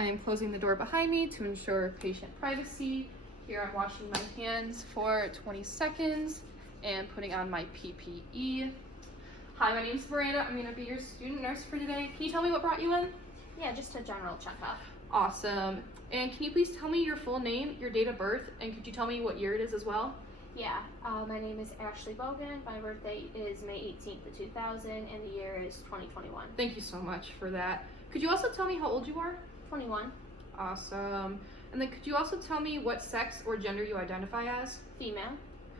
I am closing the door behind me to ensure patient privacy. Here I'm washing my hands for 20 seconds and putting on my PPE. Hi, my name's Miranda. I'm gonna be your student nurse for today. Can you tell me what brought you in? Yeah, just a general checkup. Awesome. And can you please tell me your full name, your date of birth, and could you tell me what year it is as well? Yeah, my name is Ashley Bogan. My birthday is May 18th of 2000, and the year is 2021. Thank you so much for that. Could you also tell me how old you are? 21. Awesome. And then could you also tell me what sex or gender you identify as? Female.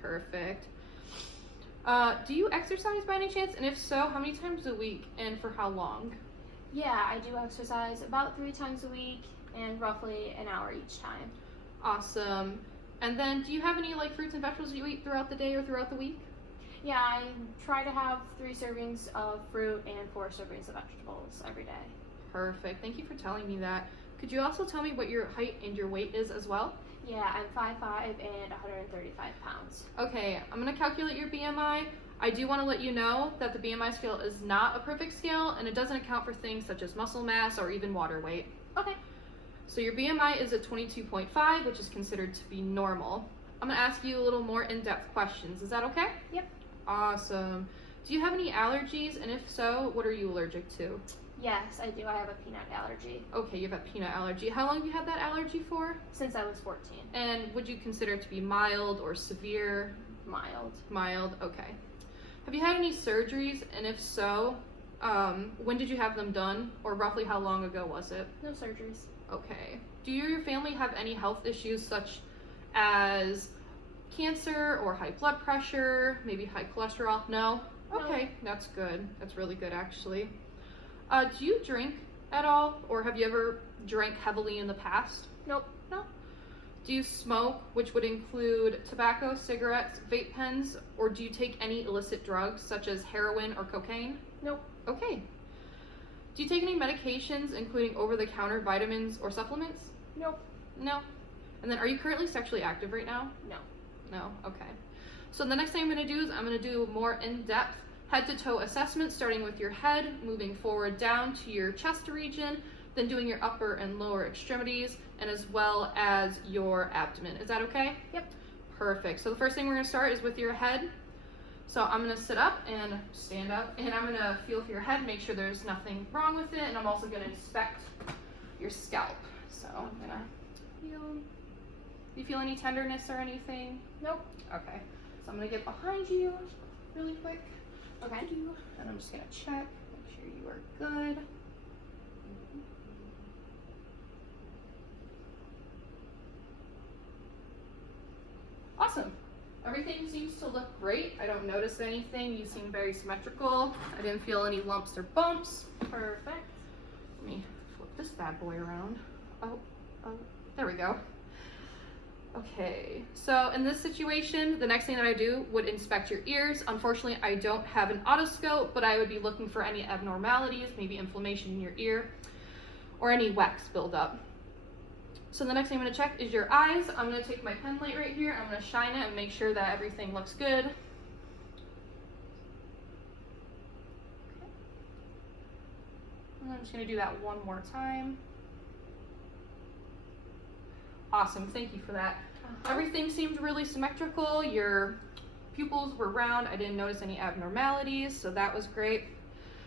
Perfect. Do you exercise by any chance? And if so, how many times a week and for how long? Yeah, I do exercise about 3 times a week and roughly an hour each time. Awesome. And then do you have any fruits and vegetables that you eat throughout the day or throughout the week? Yeah, I try to have 3 servings of fruit and 4 servings of vegetables every day. Perfect. Thank you for telling me that. Could you also tell me what your height and your weight is as well? Yeah, I'm 5'5" and 135 pounds. Okay, I'm going to calculate your BMI. I do want to let you know that the BMI scale is not a perfect scale and it doesn't account for things such as muscle mass or even water weight. Okay. So your BMI is at 22.5, which is considered to be normal. I'm going to ask you a little more in-depth questions. Is that okay? Yep. Awesome. Do you have any allergies? And if so, what are you allergic to? Yes, I do. I have a peanut allergy. Okay, you have a peanut allergy. How long have you had that allergy for? Since I was 14. And would you consider it to be mild or severe? Mild. Mild, okay. Have you had any surgeries? And if so, when did you have them done? Or roughly how long ago was it? No surgeries. Okay. Do you or your family have any health issues such as cancer or high blood pressure, maybe high cholesterol? No? Okay, that's good. That's really good actually. Do you drink at all, or have you ever drank heavily in the past? Nope. No? Do you smoke, which would include tobacco, cigarettes, vape pens, or do you take any illicit drugs such as heroin or cocaine? Nope. Okay. Do you take any medications, including over-the-counter vitamins or supplements? Nope. No? And then are you currently sexually active right now? No. No? Okay. So the next thing I'm going to do is I'm going to do a more in-depth head-to-toe assessment, starting with your head, moving forward down to your chest region, then doing your upper and lower extremities, and as well as your abdomen. Is that okay? Yep. Perfect. So the first thing we're going to start is with your head. So I'm going to sit up and stand up, and I'm going to feel for your head, make sure there's nothing wrong with it, and I'm also going to inspect your scalp. So I'm going to feel. Do you feel any tenderness or anything? Nope. Okay. So I'm going to get behind you really quick. Okay. And I'm just going to check, make sure you are good. Awesome. Everything seems to look great. I don't notice anything. You seem very symmetrical. I didn't feel any lumps or bumps. Perfect. Let me flip this bad boy around. Oh, there we go. Okay, so in this situation, the next thing that I do would inspect your ears. Unfortunately, I don't have an otoscope, but I would be looking for any abnormalities, maybe inflammation in your ear, or any wax buildup. So the next thing I'm going to check is your eyes. I'm going to take my pen light right here. I'm going to shine it and make sure that everything looks good. Okay. And I'm just going to do that one more time. Awesome, thank you for that. Everything seemed really symmetrical. Your pupils were round. I didn't notice any abnormalities, so that was great.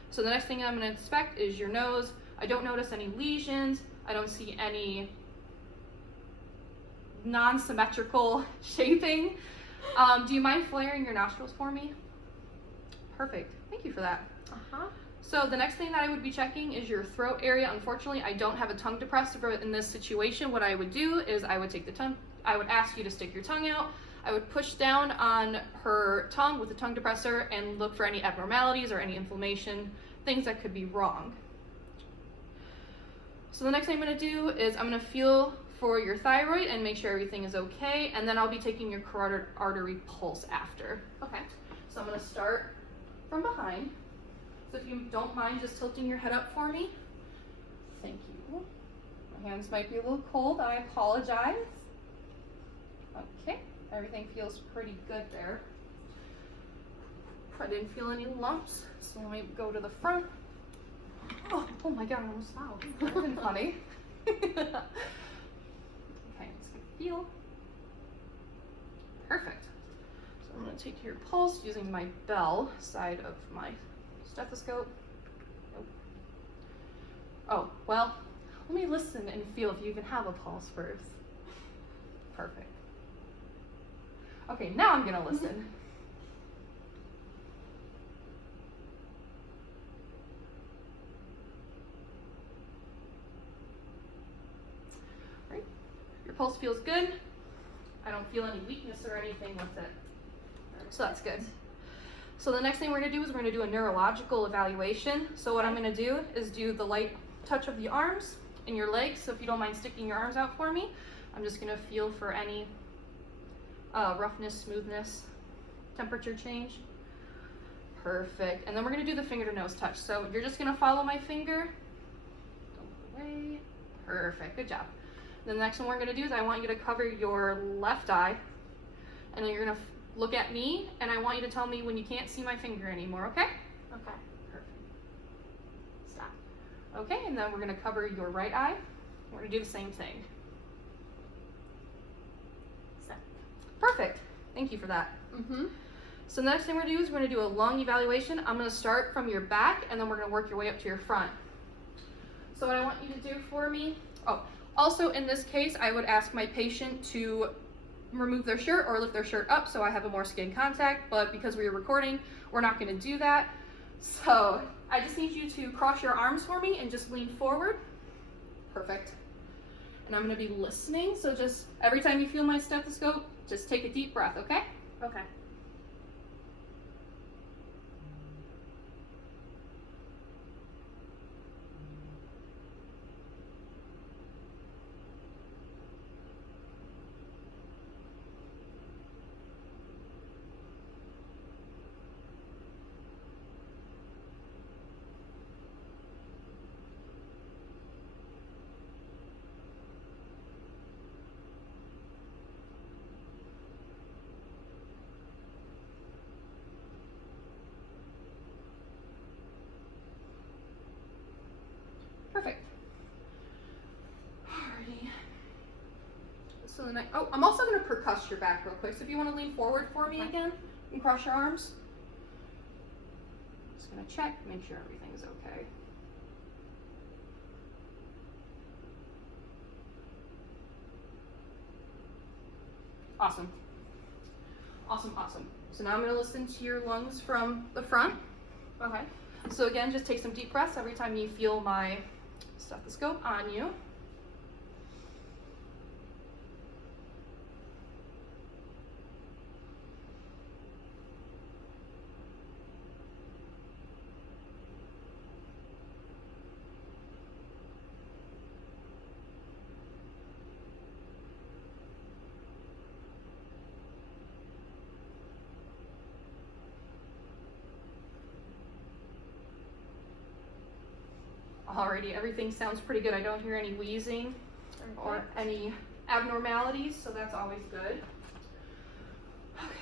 So the next thing I'm going to inspect is your nose. I don't notice any lesions. I don't see any non-symmetrical shaping. Do you mind flaring your nostrils for me? Perfect, thank you for that. So the next thing that I would be checking is your throat area. Unfortunately, I don't have a tongue depressor, but in this situation, what I would do is I would take the tongue, I would ask you to stick your tongue out. I would push down on her tongue with the tongue depressor and look for any abnormalities or any inflammation, things that could be wrong. So the next thing I'm gonna do is I'm gonna feel for your thyroid and make sure everything is okay, and then I'll be taking your carotid artery pulse after. Okay, so I'm gonna start from behind. So if you don't mind just tilting your head up for me. Thank you. My hands might be a little cold, I apologize. Okay, everything feels pretty good there. I didn't feel any lumps, so let me go to the front. Oh my god, I almost fell. That wasn't funny. Okay, I'm just gonna feel. Perfect. So I'm gonna take your pulse using my bell side of my stethoscope. Nope. Oh, well, let me listen and feel if you even have a pulse first. Perfect. Okay, now I'm gonna listen. Right? Your pulse feels good. I don't feel any weakness or anything with it. So that's good. So the next thing we're gonna do is we're gonna do a neurological evaluation. So what I'm gonna do is do the light touch of the arms and your legs. So if you don't mind sticking your arms out for me, I'm just gonna feel for any roughness, smoothness, temperature change. Perfect. And then we're gonna do the finger to nose touch. So you're just gonna follow my finger. Don't look away. Perfect, good job. Then the next one we're gonna do is I want you to cover your left eye, and then you're gonna look at me, and I want you to tell me when you can't see my finger anymore, okay? Okay. Perfect. Stop. Okay, and then we're gonna cover your right eye. We're gonna do the same thing. Stop. Perfect. Thank you for that. Mm-hmm. So the next thing we're gonna do is we're gonna do a lung evaluation. I'm gonna start from your back, and then we're gonna work your way up to your front. So what I want you to do for me, also in this case, I would ask my patient to remove their shirt or lift their shirt up so I have a more skin contact, but because we are recording, we're not gonna do that. So I just need you to cross your arms for me and just lean forward. Perfect. And I'm gonna be listening, so just every time you feel my stethoscope, just take a deep breath, okay? Okay. Perfect. Alrighty. So then I'm also gonna percuss your back real quick. So if you wanna lean forward for me again and cross your arms. Just gonna check, make sure everything's okay. Awesome. Awesome, awesome. So now I'm gonna listen to your lungs from the front. Okay. So again, just take some deep breaths every time you feel my stethoscope on you. Alrighty, everything sounds pretty good. I don't hear any wheezing or any abnormalities, so that's always good. Okay,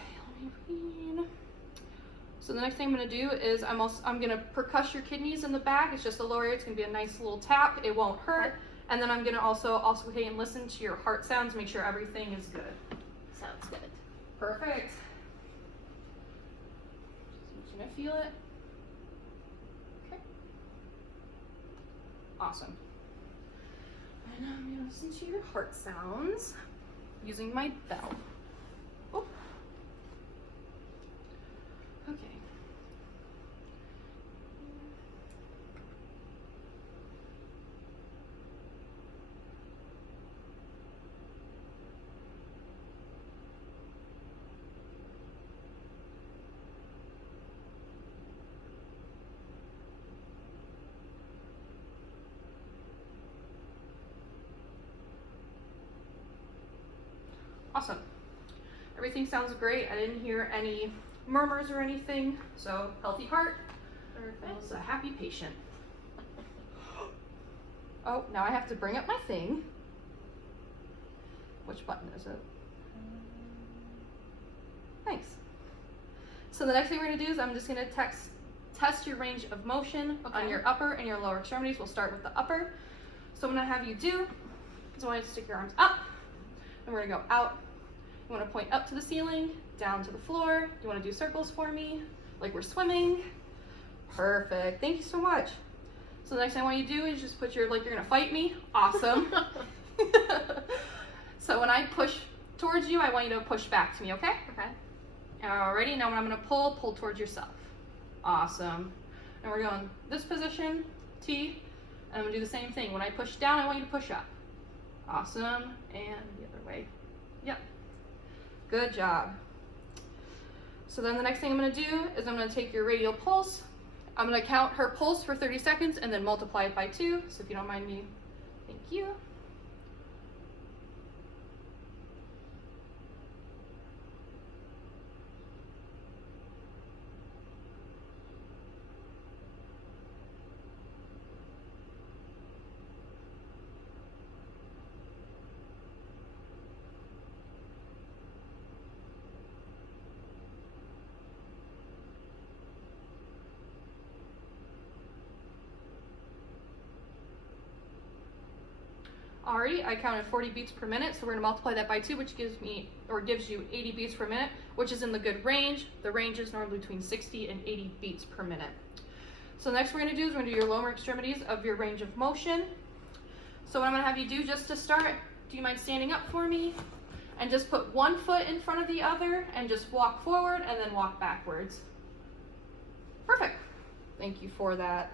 let me read. So the next thing I'm gonna do is I'm gonna percuss your kidneys in the back. It's just a lower area. It's gonna be a nice little tap. It won't hurt. Okay. And then I'm gonna also okay and listen to your heart sounds. Make sure everything is good. Sounds good. Perfect. Just gonna feel it. Okay. Awesome. And now I'm gonna listen to your heart sounds using my bell. Oh. Okay. Awesome. Everything sounds great. I didn't hear any murmurs or anything, so healthy heart. Perfect. It's a happy patient. Oh, now I have to bring up my thing. Which button is it? Thanks. So the next thing we're gonna do is I'm just gonna test your range of motion on Okay. your upper and your lower extremities. We'll start with the upper. So what I'm gonna have you do is I want you to stick your arms up, and we're gonna go out. You wanna point up to the ceiling, down to the floor. You wanna do circles for me, like we're swimming. Perfect, thank you so much. So the next thing I want you to do is just put your, like you're gonna fight me. Awesome. So when I push towards you, I want you to push back to me, okay? Okay. Alrighty, now when I'm gonna pull towards yourself. Awesome. And we're going this position, T, and I'm gonna do the same thing. When I push down, I want you to push up. Awesome, and the other way. Yep. Good job. So then the next thing I'm gonna do is I'm gonna take your radial pulse. I'm gonna count her pulse for 30 seconds and then multiply it by 2. So if you don't mind me, thank you. Alrighty, I counted 40 beats per minute, so we're gonna multiply that by 2, which gives you 80 beats per minute, which is in the good range. The range is normally between 60 and 80 beats per minute. So next we're gonna do is we're gonna do your lower extremities of your range of motion. So what I'm gonna have you do just to start, do you mind standing up for me? And just put one foot in front of the other and just walk forward and then walk backwards. Perfect. Thank you for that.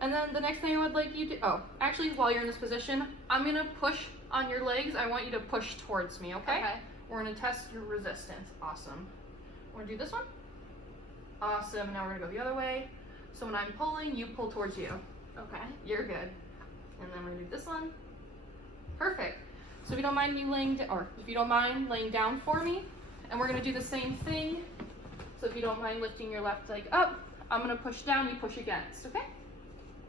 And then the next thing I would like you to, actually while you're in this position, I'm gonna push on your legs. I want you to push towards me, okay? Okay. We're gonna test your resistance. Awesome. Wanna do this one? Awesome, now we're gonna go the other way. So when I'm pulling, you pull towards you. Okay. You're good. And then we're gonna do this one. Perfect. So if you don't mind laying down for me, and we're gonna do the same thing. So if you don't mind lifting your left leg up, I'm gonna push down, you push against, okay?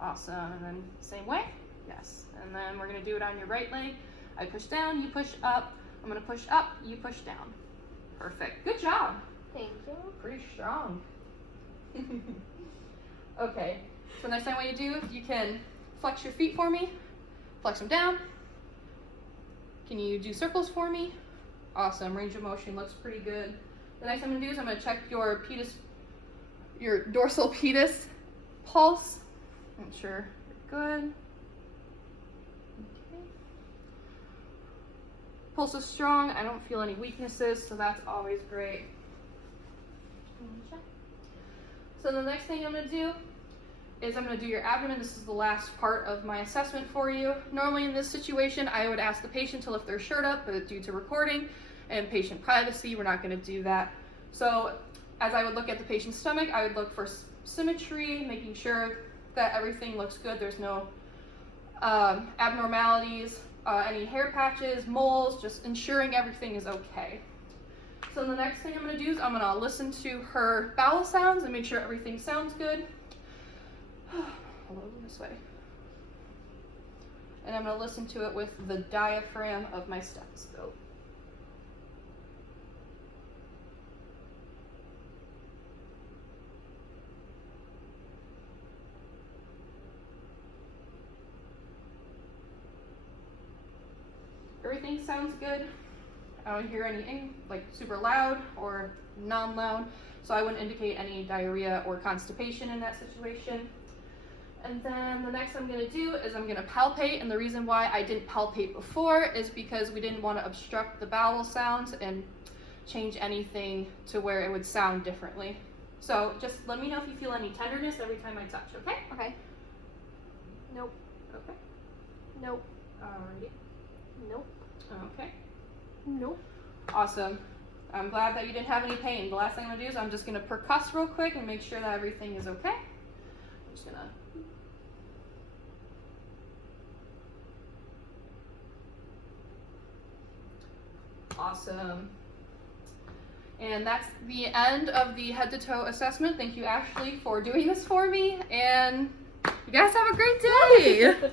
Awesome, and then same way, yes. And then we're gonna do it on your right leg. I push down, you push up. I'm gonna push up, you push down. Perfect, good job. Thank you. Pretty strong. Okay, so next time what you do, you can flex your feet for me. Flex them down. Can you do circles for me? Awesome, range of motion looks pretty good. The next thing I'm gonna do is I'm gonna check your dorsal pedis pulse. Make sure you're good. Okay. Pulse is strong. I don't feel any weaknesses, so that's always great. So the next thing I'm gonna do is I'm gonna do your abdomen. This is the last part of my assessment for you. Normally in this situation, I would ask the patient to lift their shirt up, but due to recording and patient privacy, we're not gonna do that. So as I would look at the patient's stomach, I would look for symmetry, making sure that everything looks good. There's no abnormalities, any hair patches, moles, just ensuring everything is okay. So the next thing I'm gonna do is I'm gonna listen to her bowel sounds and make sure everything sounds good. Hold on this way. And I'm gonna listen to it with the diaphragm of my stethoscope. Everything sounds good. I don't hear anything like super loud or non-loud, so I wouldn't indicate any diarrhea or constipation in that situation. And then the next I'm gonna do is I'm gonna palpate, and the reason why I didn't palpate before is because we didn't want to obstruct the bowel sounds and change anything to where it would sound differently. So just let me know if you feel any tenderness every time I touch, okay? Okay. Nope. Okay. Nope. Alrighty. Nope. Okay. Nope. Awesome. I'm glad that you didn't have any pain. The last thing I'm gonna do is I'm just gonna percuss real quick and make sure that everything is okay. I'm just gonna. Awesome. And that's the end of the head to toe assessment. Thank you, Ashley, for doing this for me. And you guys have a great day.